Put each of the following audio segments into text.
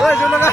Ôi, chúng nó cả.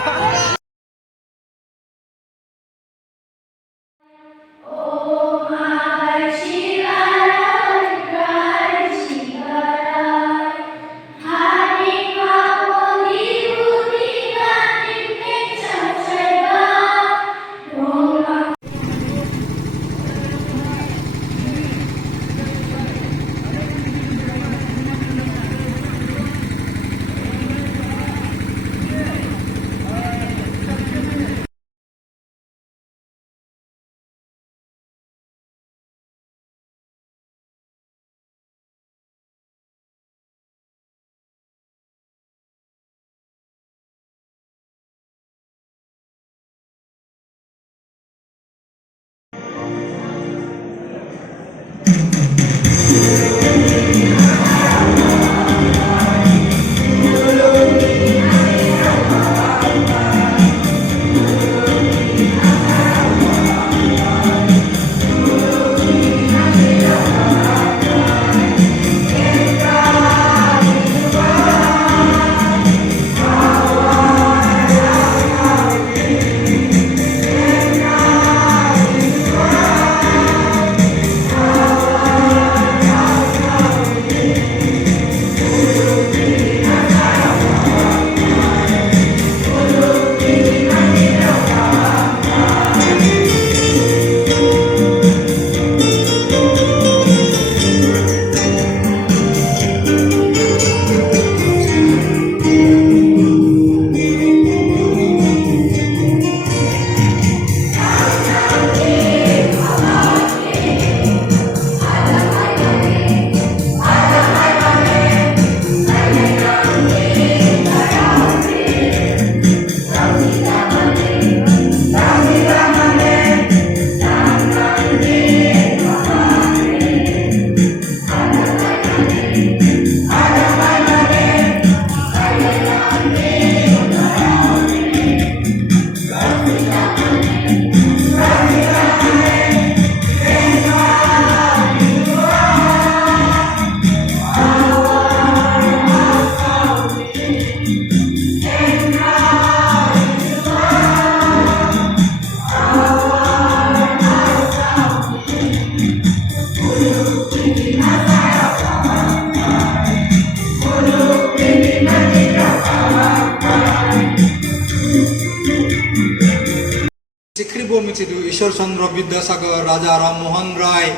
Sikribo mitsidu Ishwar Chandra Vidyasagar Raja Ram Mohan Rai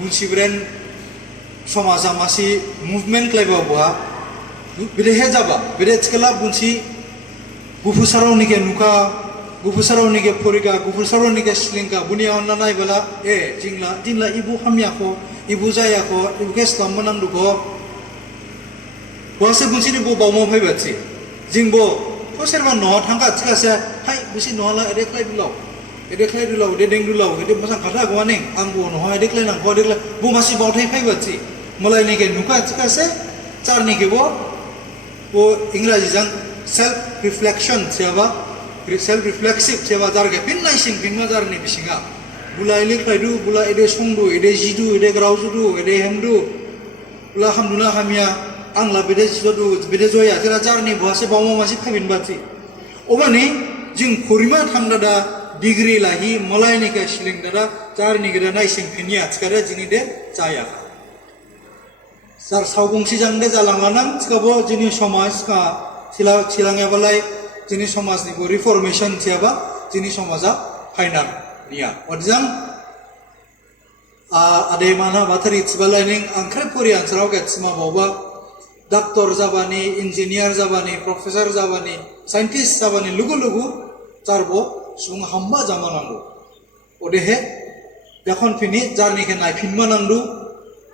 Munsibren Somaja Masi movement kleba bua bidehe jaba bide skala bunsi gufusarau nike nuka gufusarau nike porika gufusarau nike slingka bunia onnanai bala jingla ibu hamyako ibu jayako ibu keslam manamduko wase bunsi ni bo bawmo phaibatsi jingbo poserba no thangka chikase hai busi no la edeklai bilau edeklai dulau edeng dulau ede masang kata gwaning angbo no edeklai nang ko edeklai bu masih bauthai phaibatsi mulai nike nuka chikase char nike bo इंग्राजी जंग self reflection सेवा self reflexive सेवा जारगे पिन्नाय सिंग pinna जारनि बिसिंगा बुला इले खायदु बुला एदे संदु एदे जिदु एदे ग्राउजुदु एदे हेमदु बुला हामदुना हामिया आंला बेदे जिदु बेदे जया जेरा जारनि बहासे बावमा मासि फाबिन बाति ओबानि जिं खरिमा थांदादा डिग्री लाहि मलायनि का सिलिं दादा जारनि गेदा नायसिं पिनिया थिकारे जिनि दे जाया Sar saugungsi jangde jalanganang sikabo jini somas ka silangnya balai jini somas ni reformation siapa jini somaja hainan niya odjang ade mana bateri balai ning angkrep puri ansrau ket sima bawa doktor zabani engineer zabani professor zabani scientist zabani lugu carbo sung hamba zamanandu odehe yakon fini jarni ke nai finmanandu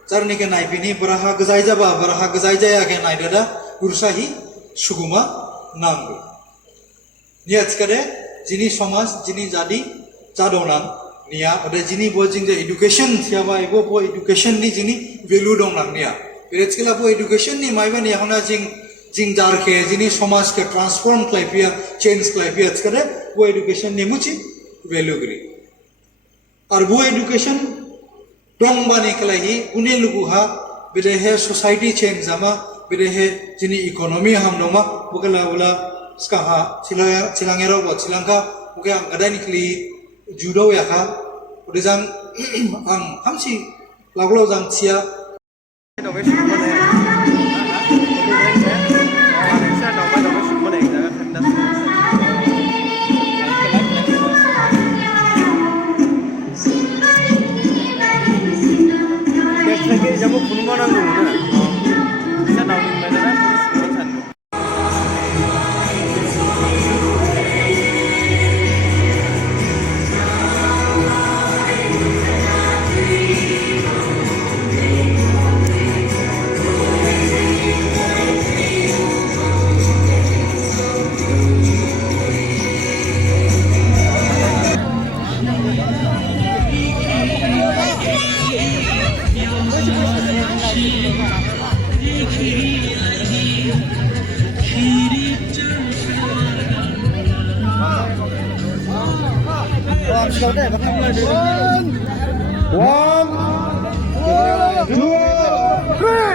Carni ke naik ini beraha gezai jaya ke naik dada urusahi suguma nanggu. Niat sekade jini somas jini jadi cadonang nia ada jini buat jing education siapa ibu buat education ni jini value dong nang nia. Beres kala buat education ni mai bani yang na jing jar ke jini somas ke transform kelipia change kelipia sekade buat education ni muci value gri. Ar buat education dong bani kelahi uni luguha bidehe society change sama berehe jini ekonomi ham doma bukala bula skaha cilangero buat cilangka bukan ada ni kli judo ya ka udah jang ang hamsi lagu jang cia jamu punungan nanggung na. Bisa naunin ba na terus urusan mo. One, two, three.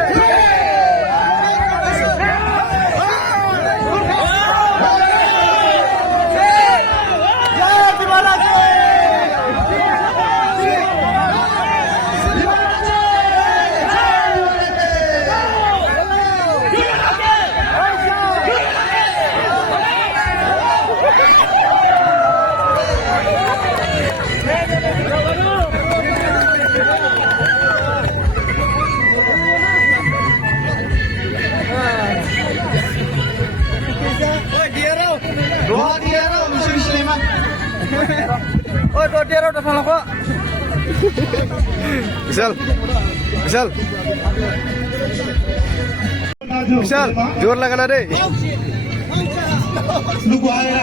Oh, tuh dia udah salah kok. Misal, जोर लगाना दे. 누구 아이라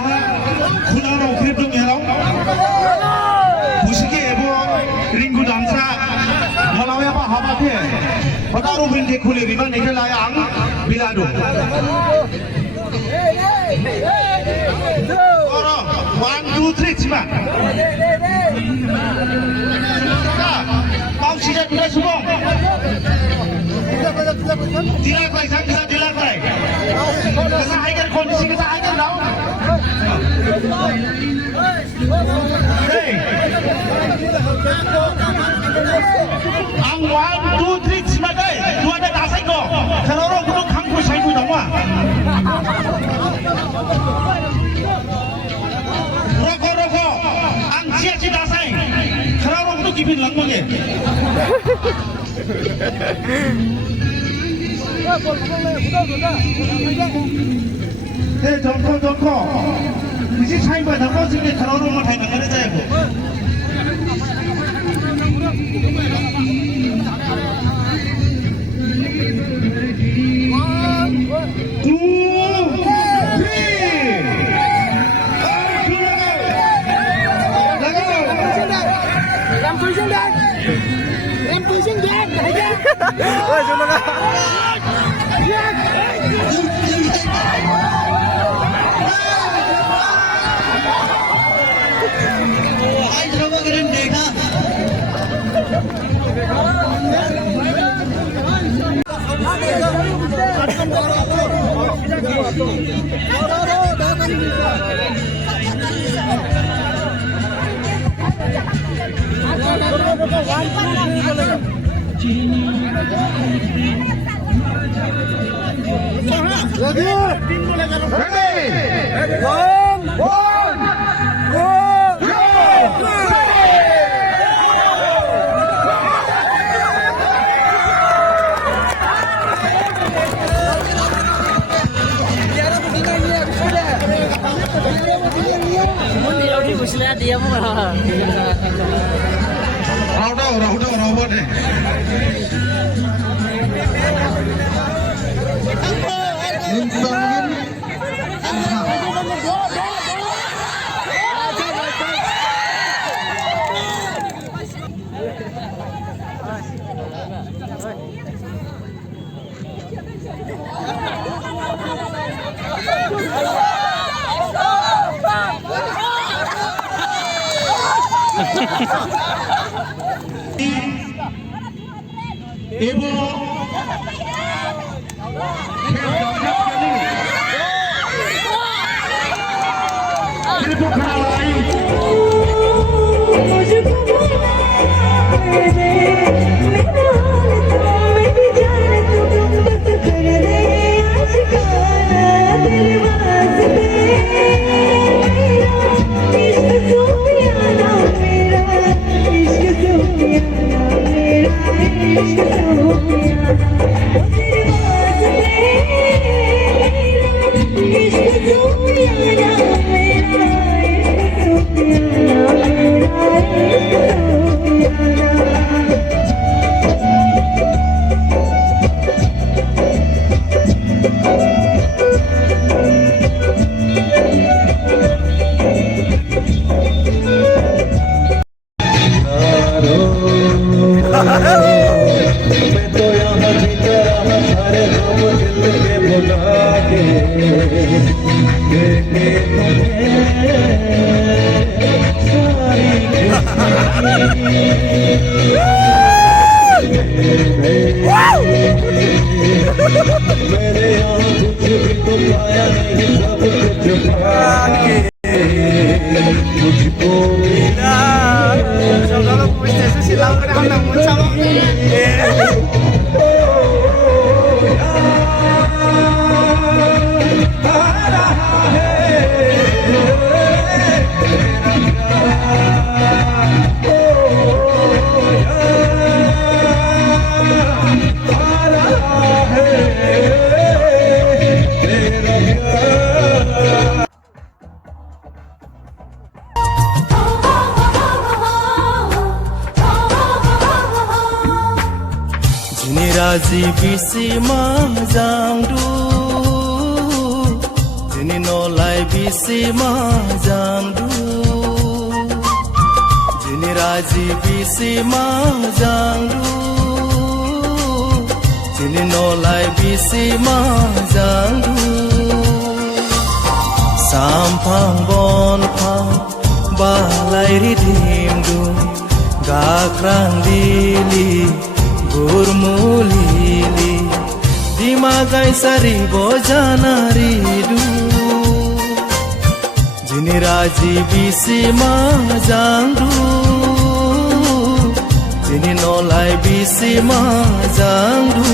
खुला로 그립도 메라ው 무시게 에보 링구 담사 하나야 바 하바테 바다로 빈데 쿨레 비반 네겔라야 앙 빌라도 어라 1 2 3 치마 mau sisa tidak semua tidak baik saya tidak baik kesahaikan kondisi kesahaikan tahu ang 1 2 3 sebagai dua ada dasai kok kalau orang kudu kangku saya kudu tahu rokok ang cia dasai kalau orang kudu kibin langmangnya 정코 이제 차이가 나머지게 들어오는 건 되는 거는 되고 Ôi, chúng nó anh không có cái đêm đẹp ha dia mau rau deh Ibu मैं तो यहाँ भीतर आना सारे गम दिल के भुला के देखे मेरे यहाँ कुछ भी तो पाया नहीं सब कुछ पाके मुझको Saudara punya silang ke dalam namun sama. Razi bisi majangdu Jini nolai bisi majangdu Jini razi bisi majangdu Jini nolai bisi majangdu Sampang bonpang balai ridimdu Gakrang dili Gurmulili dimagai sari bojana ridu Jini raji bisi majangdu Jini nolai bisi majangdu